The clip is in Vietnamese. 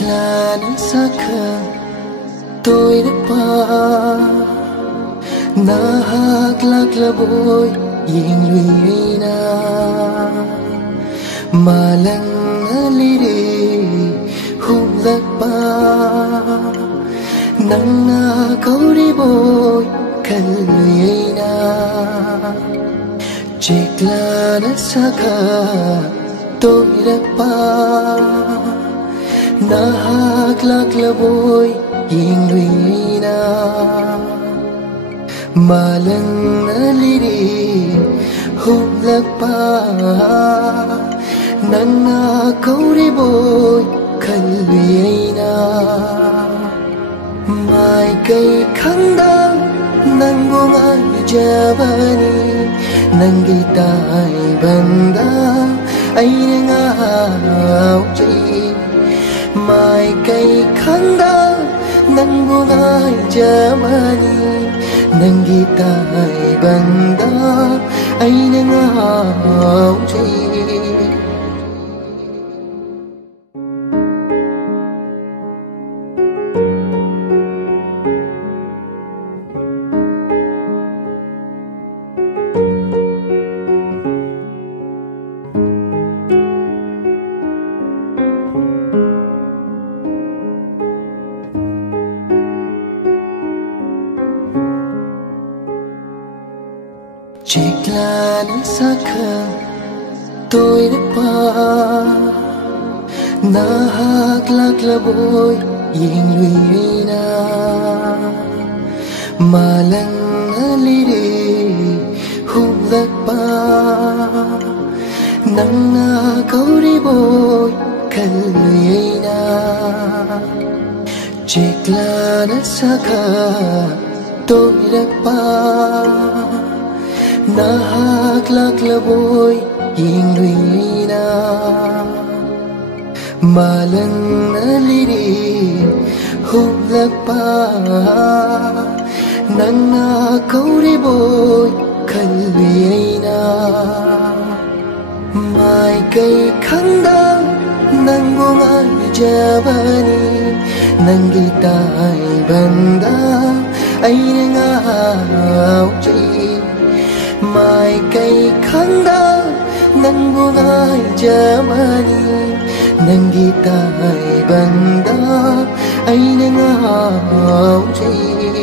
Cheklan saka tôi đã pa na haklak laboy ying lui na malang aliri hum lak pa nang na kauri boy kal lui na Cheklan saka tôi đã pa na haklak laboy ying lui na malang aliri hum lak pa nang na kauri boy kal lui na mai kai khang da nang bungai jabani nang gitai banda ai ngao chi mai kai khang da nang bungai jabani nang gitai banda ai ngao chi Cheklan saka tôi đã pa na haklak laboy ying lui na malang aliri hum lak pa nang na kauri boy kal lui na Cheklan saka tôi đã pa na haklak laboy ying lui na malang aliri hum lak pa nang na kauri boy kal lui na mai kai khang da nang bungai jabani nang gitai banda ai ngao chi mai kai khang da nang bungai jabani nang gitai banda ai ngao chi